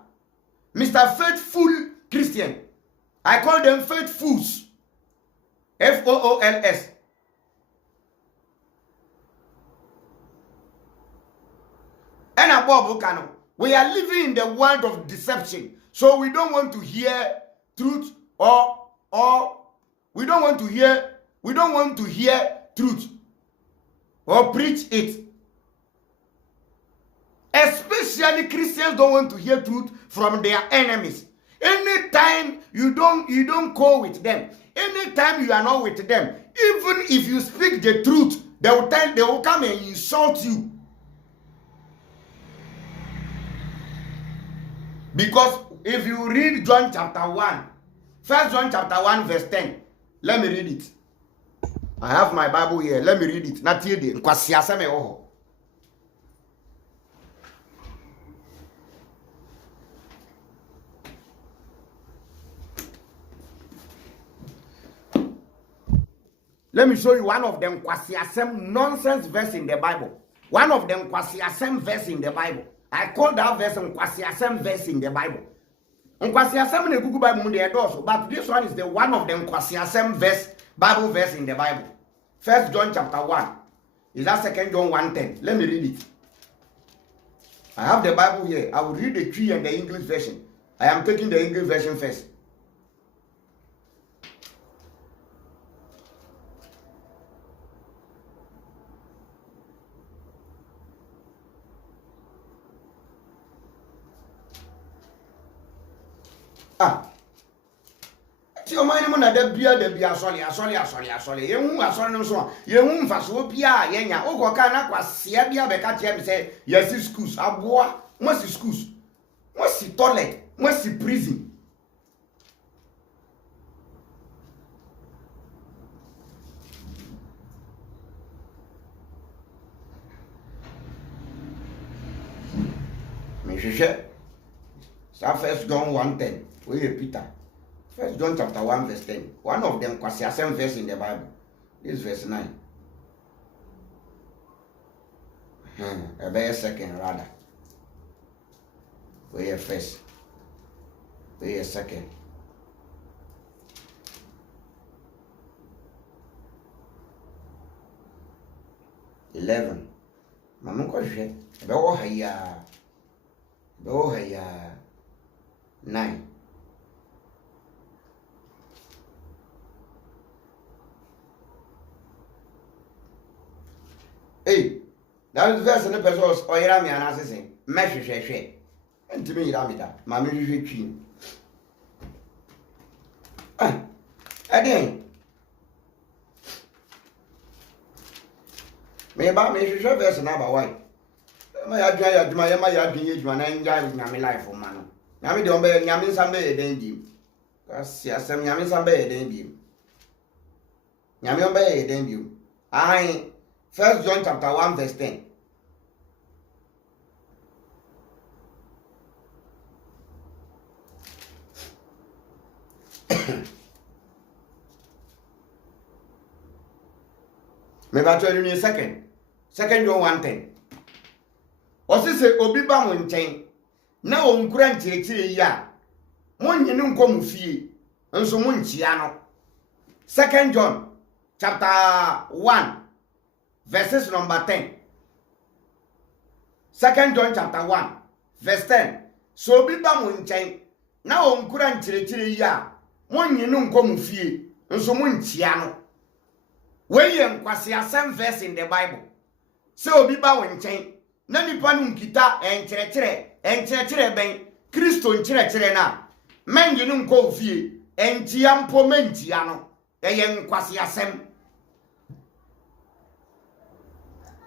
Mr. Faithful Christian. I call them faithfuls. F-O-O-L-S. And above, we are living in the world of deception. So we don't want to hear truth or we don't want to hear truth or preach it. Especially Christians don't want to hear truth from their enemies. Anytime you don't go with them, anytime you are not with them, even if you speak the truth, they will come and insult you. Because if you read John chapter 1, 1 John chapter 1 verse 10, let me read it. I have my Bible here. Let me read it. Not here. Let me show you one of them kwasiasem nonsense verse in the Bible. One of them kwasiasem verse in the Bible. I call that verse kwasiasem verse in the Bible. Kwasiasem in the Google Bible but this one is the one of them kwasiasem verse Bible verse in the Bible. 1 John chapter 1. Is that 2 John 1:10? Let me read it. I have the Bible here. I will read the tree and the English version. I am taking the English version first. ti o man mu na da bia asole ye hu asole no so ye hu mfaso bia ye nya ogoka na kwasia bia be ka tie me say yes schools aboa mo si schools mo si toilet mo si prison. Me sheshe sa 1 John 1:10 we Peter 1 John chapter 1 verse 10. One of them kwasi asem verse in the Bible. This verse 9. A very second rather. We a first. We a second. $11. Maman ko je. Be wo haya. Be wo haya 9. Hey, that is verse in the person or Irami and assassin. Mesh share. And to me, Ramita, Mammy Richie. Again. Maybe I may show verse another way. My yard, my age, my name, Yami life for man. Yami don't bear Yamin Sambe, then because yes, some Yamin Sambe, then Yami obey, then you. 1 John chapter 1 verse 10. Maybe I tell you in a second. 2 John 1:10. Osi se obi ba mo nchen na o nkura nchirechire ya mo nyinu nko mu fie nso mo nchia no. 2 John chapter 1 verses number 10. 2 John chapter 1 verse 10. So obi ba mo nchen na o nkura nchirechire ya mo nyinu nko mu fie nso mo nchia no. We ye nkwase asem verse in the Bible. So obi ba wo nchen na nipa no nkita enkyerechire ben Kristo nkyerechire na mengi no nko ofie entia mpo mentia no ye nkwase asem.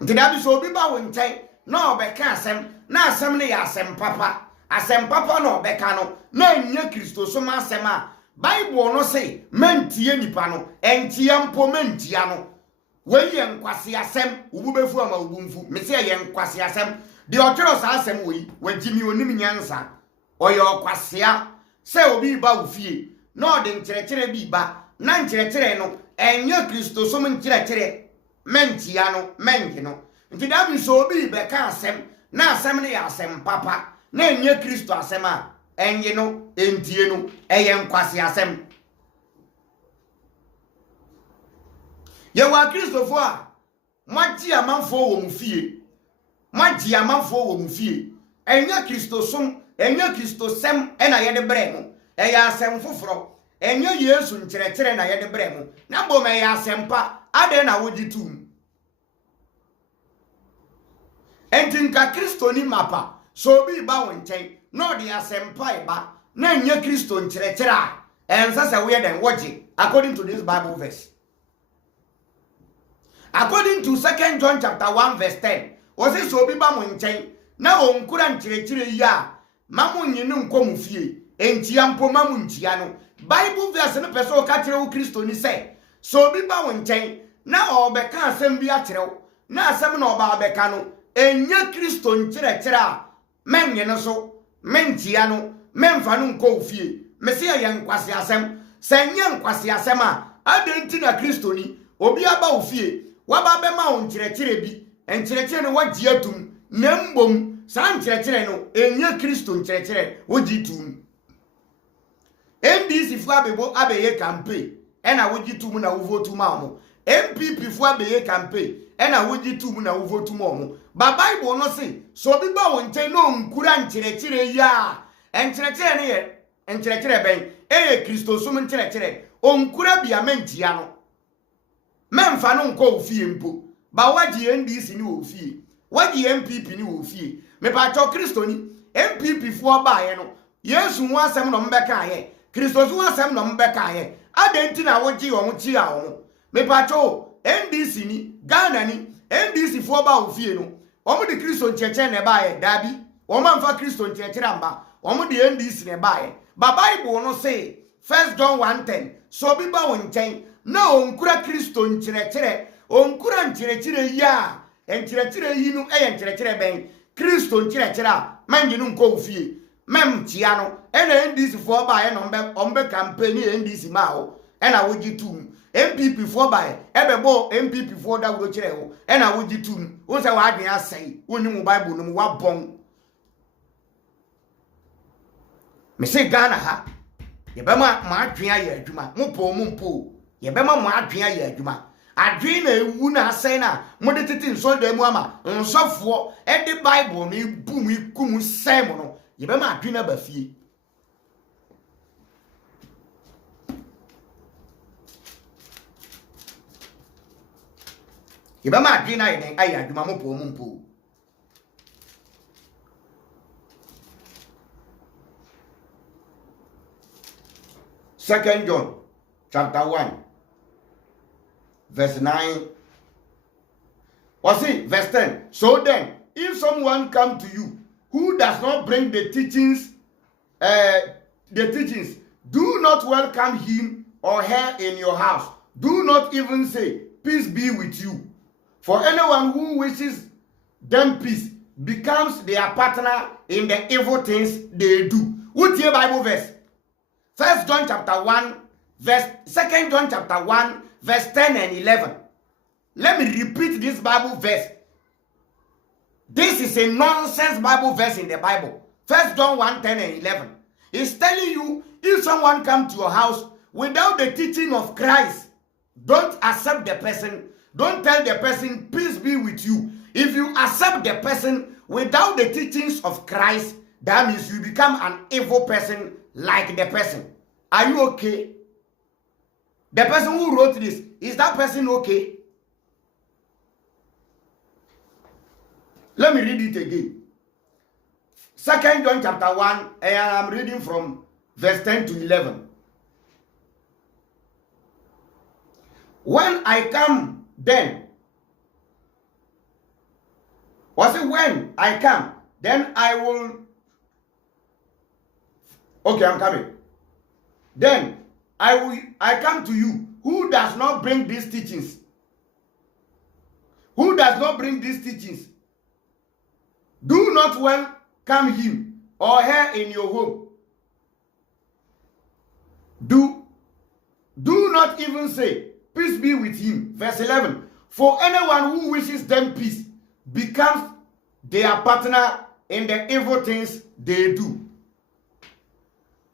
Ntina bi so obi ba wo nchen na obeka asem na asem ne ya asem papa na obeka no na nya Kristo so ma asem a Bible no say mentie nipa no entia mpo mentia no. We ye nkwase asem ububefu ama ubumfu me se ye nkwase asem de otwero sa asem we wagimi onim nyansa oye okwasea se obi ba ufie na ode nkyerechire bi ba na nkyerechire no enye Kristo so nkyerechire mentia no mengi no nti da bi so obi be ka asem na asem ne ya asem papa na enye Kristo asem a enye no entie no eye nkwase asem. Yewa Kristofo a magi amanfo wo mfie enya Kristo som enya Kristo sem ena ye de bre mu eya asem foforo enya Yesu nkyerechire na ye de bre mu na bom eya asempa ade na wogitum entinka Kristo ni mapa so bi ba wonchen no de asempa eba na enya Kristo nkyerechire a ensa se we den wogi according to this Bible verse. According to 2 John chapter 1 verse 10, wose so bi ba mo nchen na onkura nkyerechire ya ma mo nyinu nko mu fie entia mpo ma mo ntia no. Bible verse no pese o ka kire wo Kristo ni se so bi ba wo nchen na obeka asem bi akire wo na asem na oba obeka no enya Kristo nkyerechire a menye no so mentia no memfa no nko fie mese ye nkwase asem se nye nkwase asem a adenti na Kristo ni obi aba ofie waba be ma onkyerechire bi enkyerechire no wagi atum na mbom sa nkyerechire no enye Kristo nkyerechire wogi tum. NDC fu abebo abeye campaign ena wogi tum na wovotu ma mo. MPP fu abeye campaign ena wogi tum na wovotu ma mo. Ba Bible no say so bi ba wonchen no nkura nkyerechire ya enkyerechire ne ye enkyerechire ben eye Kristo so nkyerechire onkura bia mentia no memfa no nko ofie mpo ba wagi NDC ni ofie wagi MPP ni ofie me pa cho Kristo ni MPP fu oba ye no Yesu hu asem no mbeka ye Christos who asem no mbeka ye adenti na woji wo chi a wo me pacho NDC ni Ghana ni NDC fo ba ofie no omo de Christo ncheche ne ba ye dabi omo amfa Christo ncheche amba omo de NDC ne ba ye ba Bible no say 1 John 1:10 so bi ba won nchen na onkura Christo ncheche onkura ncheche ya ncheche yi no ncheche ben Christo ncheche a mangi no nko ofie mem tia no ena NDC fo ba ye no ombe campaign NDC ma ho ena wogi tum MPP for by ebebo MPP for da wo kire ho e na wo gitum wo se wa adwen asai woni mu Bible no mu wa bon me se Ghana ha ye be ma adwen aye adwuma mu po ye be ma adwen aye adwuma adwen na ewu na asai na mo de titi nso da mu ama nsofo e de Bible no ibum ikum sai mo no ye be ma adwen na ba fie Iba ma adwina ye den ayi adwuma mo po 2 John chapter 1 verse 9 or see verse 10. So then if someone come to you who does not bring the teachings do not welcome him or her in your house. Do not even say peace be with you. For anyone who wishes them peace becomes their partner in the evil things they do. What's your Bible verse? 1 John chapter 1, verse 2 John chapter 1, verse 10 and 11. Let me repeat this Bible verse. This is a nonsense Bible verse in the Bible. 1 John 1, 10 and 11. It's telling you if someone comes to your house without the teaching of Christ, don't accept the person. Don't tell the person, peace be with you. If you accept the person without the teachings of Christ, that means you become an evil person like the person. Are you okay? The person who wrote this, is that person okay? Let me read it again. 2 John chapter 1, and I'm reading from verse 10 to 11. When I come, then, was it when I come, then I will, okay, I'm coming. Then I come to you, who does not bring these teachings. Who does not bring these teachings? Do not welcome him or her in your home. Do not even say, peace be with him. Verse 11. For anyone who wishes them peace becomes their partner in the evil things they do.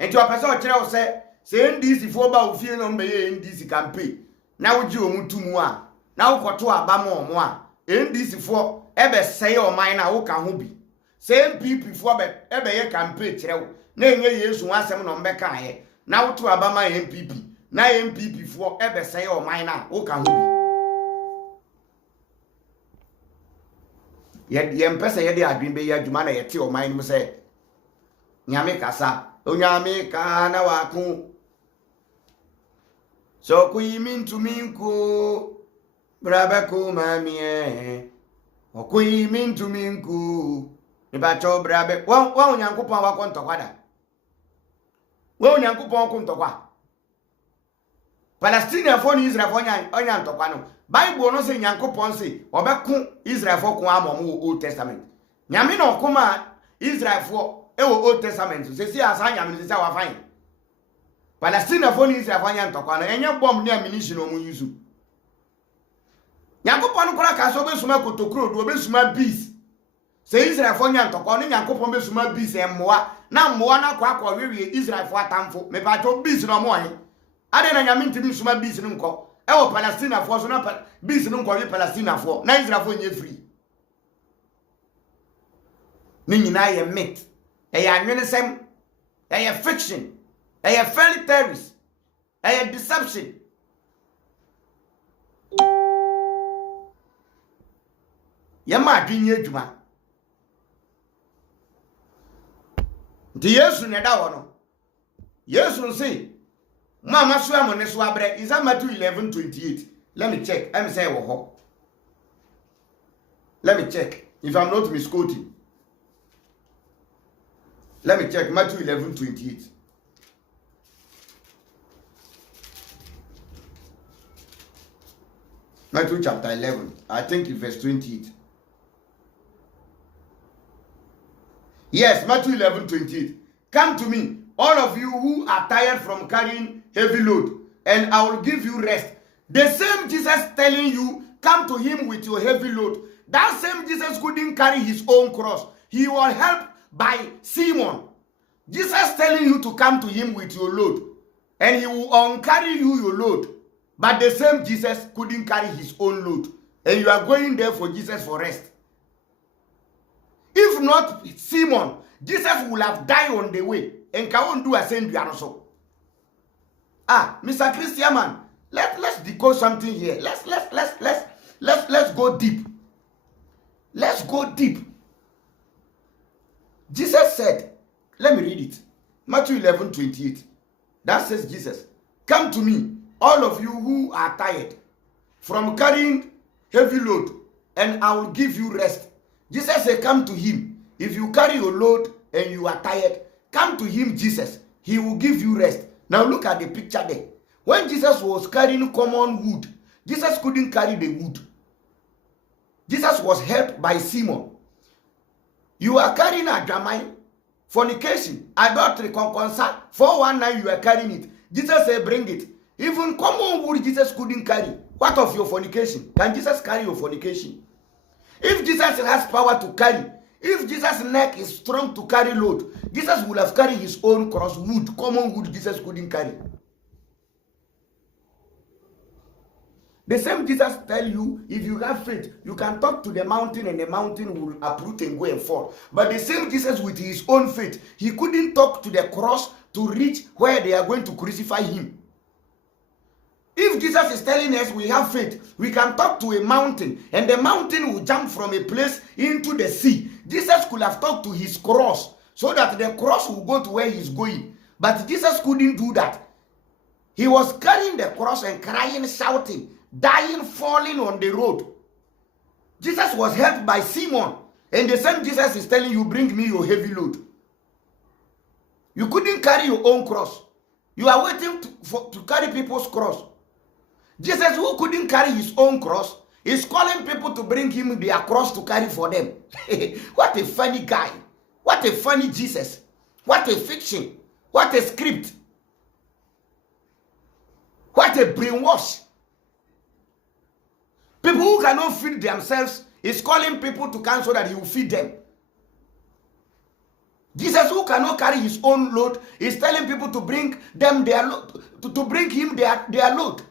And to a person say NDC for ba ofie no mbe NDC campaign. Na wo ji omutu mu a. Na wo kwoto aba mo mo a. NDC for ebe sey o man na wo ka ho bi. Say MPP for ebe ye campaign kire wo. Na enye Yesu asem no mbe ka ye. Na wo to aba ma MPP. Na MPP for ebe sey o man na wo ka ho bi. Ye mpese ye de adwin be ye adwuma na ye te o man mu say nyame kasa. Onyame ka na waku. So kuyimintu minku brabe mami okuyimintu minku nibacho brabe wa onyankopon wa kontokwada wa onyankopon kontokwa Palestinian for Israel for onya ntokwa no Bible no say nyankopon say obeku Israel for kun amom Old Testament nyame na okoma Israel for Old Testament say see asa nyame say wa fine Palestinian for Israel for onya ntokwa no enye bomb na ammunition o mu yuzu Nyankopon kora ka so besuma kotokro do besuma bees. Se Israel fo nyantokon ne Nyankopon besuma bees emmoa na mmoa na kwa kwa wewe Israel fo atamfo me ba to bees no mo he. Ade na nyame ntimi suma bees no nko. E wo Palestine fo so na bees no nko we Palestine fo na Israel fo nye free. Ni nyina ye myth. E ya anwenesem. E ya fiction. E ya fairy tales. E ya deception. Yama adwinye adwuma nti Yesu ne da wo no Yes, will say, Mama swam on a swabre. Is that Matthew 11:28? Let me check. I'm saying, oh, let me check if I'm not misquoting. Let me check Matthew 11:28. Matthew chapter 11, I think in verse 28. Yes, Matthew 11:28. Come to me, all of you who are tired from carrying heavy load, and I will give you rest. The same Jesus telling you, come to him with your heavy load. That same Jesus couldn't carry his own cross. He was helped by Simon. Jesus telling you to come to him with your load, and he will uncarry you your load. But the same Jesus couldn't carry his own load, and you are going there for Jesus for rest. If not Simon, Jesus will have died on the way, and can't do a same also. Mr. Christian man, let's decode something here. Let's go deep. Let's go deep. Jesus said, let me read it. Matthew 11:28. That says Jesus, come to me, all of you who are tired from carrying heavy load, and I will give you rest. Jesus said, come to him. If you carry your load and you are tired, come to him, Jesus. He will give you rest. Now look at the picture there. When Jesus was carrying common wood, Jesus couldn't carry the wood. Jesus was helped by Simon. You are carrying a jamai, fornication, adultery, conconsa, 419, you are carrying it. Jesus said, bring it. Even common wood Jesus couldn't carry. What of your fornication? Can Jesus carry your fornication? If Jesus has power to carry, if Jesus' neck is strong to carry load, Jesus would have carried his own cross, wood, common wood Jesus couldn't carry. The same Jesus tell you, if you have faith, you can talk to the mountain and the mountain will uproot and go and fall. But the same Jesus with his own faith, he couldn't talk to the cross to reach where they are going to crucify him. If Jesus is telling us we have faith, we can talk to a mountain and the mountain will jump from a place into the sea. Jesus could have talked to his cross so that the cross will go to where he's going. But Jesus couldn't do that. He was carrying the cross and crying, shouting, dying, falling on the road. Jesus was helped by Simon. And the same Jesus is telling you, bring me your heavy load. You couldn't carry your own cross. You are waiting to carry people's cross. Jesus, who couldn't carry his own cross, is calling people to bring him their cross to carry for them. What a funny guy. What a funny Jesus. What a fiction. What a script. What a brainwash. People who cannot feed themselves is calling people to come so that he will feed them. Jesus, who cannot carry his own load, is telling people to bring them their load, to bring him their load.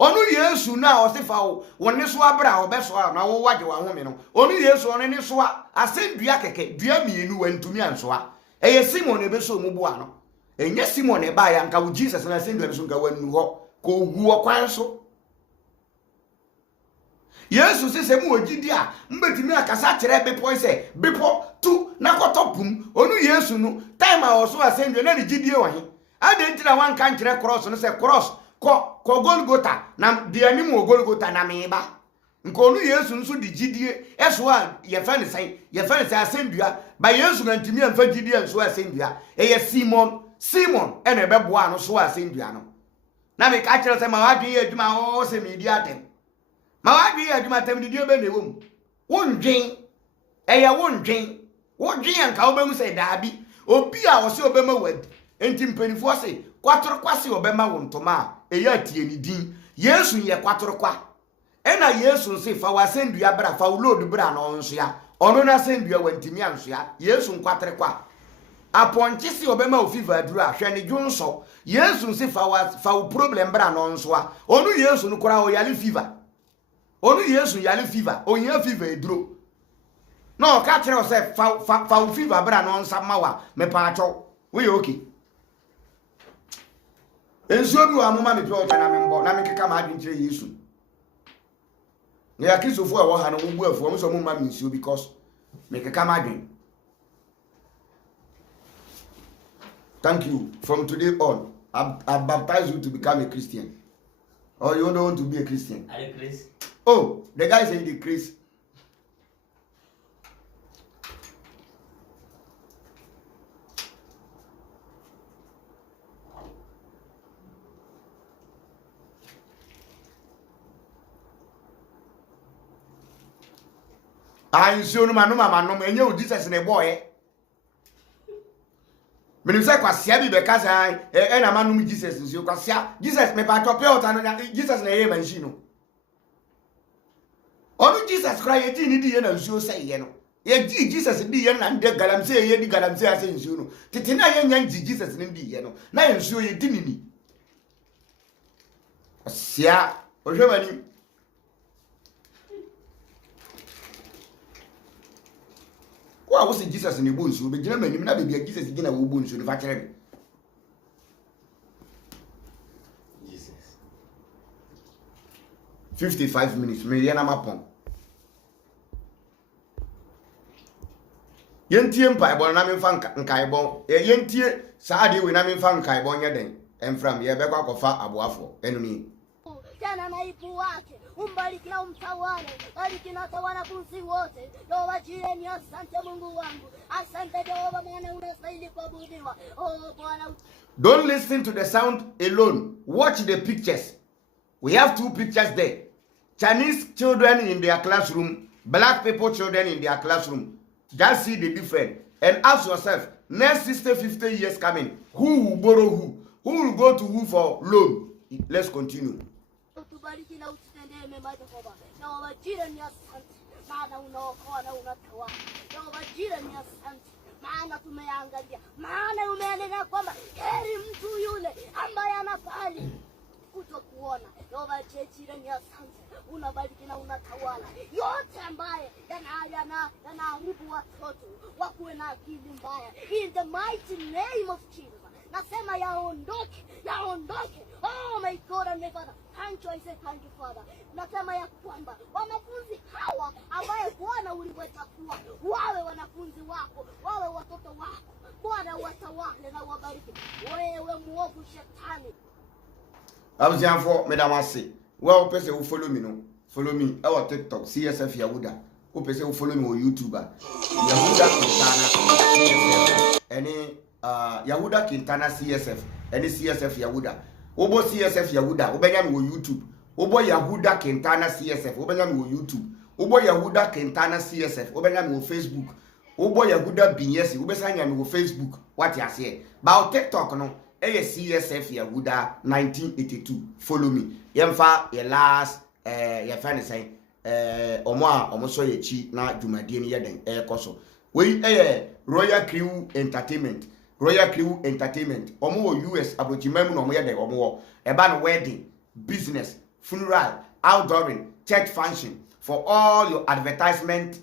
Onu Yesu na osifa woni so abra obeso na wo waje wa home no. Onu Yesu oni ni so asendua keke dua mienu wantumi ansoa. Eye Simon ebeso mu bo ano. Enye Simon e ba ya nka wo Jesus na asendua beso nka wanu ho ko gu okwan so. Yesu se mu ogidi a mbetimi akasa kire bepo se bepo tu na kotopum. Onu Yesu no time a oso asendua na ni gidie wo he. Ade ntira wan kan kire cross no se cross ko Golgotha na de anim wo Golgotha na meba nko onu Yesu nso di gidie eso a ye fa ne sai asendua ba Yesu na ntimi amfa gidie nso asendua ye Simon ene beboa no so asendua no na me ka kire se ma wadwe ye adwuma o se me di atem ma wadwe ye adwuma atem di be na ewom wondwen wondwen anka obemu se daabi obi a wo se obema wadi enti mpanifo se kwatoro kwase obema wontoma eya tie ni din Yesu ye kwatoro kwa ena Yesu se fa wasendua bra fa load bra no nso ya ono na sendua wantimi anso ya Yesu nkwatere kwa aponche se obema ofiva aduru ahwe ne dwonso Yesu se fa problem bra no nso a onu Yesu no kora o yale fever onu Yesu yale fever onya fever eduro no ka kire o se fa fever bra no nsa mawa me pa acho we okay. Enso bi wa mama me pe o tana me mbo na me keka ma adwinkyere Yesu. Ya Kristofo a wo ha no wo bu afu o so mama me nso because me keka ma adwin. Thank you. From today on, I baptize you to become a Christian. Or you don't want to be a Christian? Are you Chris? Oh, the guy said the Chris. I show no man, and you Jesus in a boy. Menim say kwasia bi be kasa e na manum Jesus nso kwasia Jesus me ba top out and Jesus na ye manchi no onu Jesus cry ye di ni di ye na nso say ye no ye di Jesus di ye na de galamse ye di galamse ase nso no tete na ye nyan di Jesus ni di ye no na ye nso ye di ni kwasia o hwe mani wa wo se Jesus ni bo nso be gina manim na be bia Jesus gina wo bo nso ni fa kire me Jesus. 55 minutes me ye na mapon yentie mpa ebo na me fa nkai bon yentie saa de we na me fa nkai bon ye den emfram ye be kwa kofa aboafo enu ni tena naibu wake umbariki na umtawale, bariki na wanafunzi wote. Yehova Jireh, ni asante Mungu wangu, asante Yehova, maana unastahili kuabudiwa. Oh Bwana. Don't listen to the sound alone. Watch the pictures. We have 2 pictures there. Chinese children in their classroom, black people children in their classroom. Just see the difference. And ask yourself, next 60, 50 years coming, who will borrow who? Who will go to who for loan? Let's continue. Tubariki na ututendee mema Jehova. Yehova Jireh, ni asante, maana unaokoa na unatoa. Yehova Jireh, ni asante, maana tumeangalia, maana umeeleza kwamba heri mtu yule ambaye anafali kutokuona. Yehova Jireh, ni asante, unabariki na unatawala yote ambaye yanaharibu watoto wakuwe na akili mbaya. In the mighty name of Jesus, nasema yaondoke, yaondoke. Oh my God and my Father, thank you, I say thank you Father. Nasema ya kwamba wanafunzi hawa ambaye Bwana uliwachagua wawe wanafunzi wako, wawe watoto wako, Bwana watawale na wabariki. Wewe muovu shetani. Abzianfo medamase. Wa opese wo follow me no. Follow me our TikTok CSF Yahuda. Opese wo follow me on YouTube. Yahuda Kintana. Any Yahuda Kintana CSF. Any CSF Yahuda. Obo CSF Yahuda. Obenya me on YouTube. Obo Yahuda Kintana CSF. Obenya me on YouTube. Obo Yahuda Kintana CSF. Obenya me on Facebook. Obo Yahuda Binyesi. Obesanya me on Facebook. What you say? Ba TikTok no. CSF Yahuda 1982. Follow me. Yemfa ye last ye fan say omo so ye chi na dwumadie ni yeden koso. We Royal Crew Entertainment. Royal Crew Entertainment. Omo US abrochimam no omo yeden omo eba no wedding, business, funeral, outdooring, church function. For all your advertising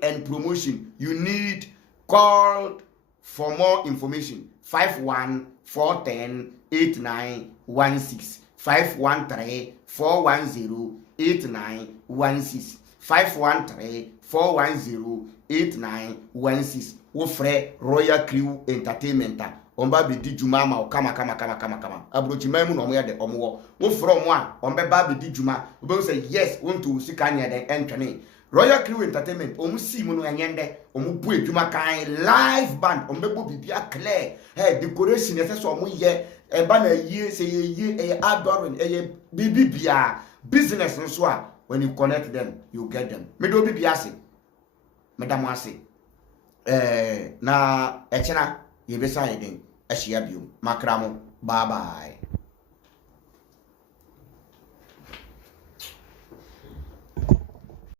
and promotion, you need call for more information. 51-410-8916 513-410-8916 513-410-8916 Wofre Royal Crew Entertainment omba be di juma ma kama abrochima mu no mo yede omwo wofre omo a ombe ba be di juma obe say yes want to sika nya den entwene Royal Crew Entertainment omu si mu no anyende omu bu edwuma kan live band ombebo bibia clear decoration ese so omu ye eba na yie se ye adoring bibia business nso a when you connect them you get them me do bibia se madam ase na echena ye besa yeden ahia biom makramo bye bye.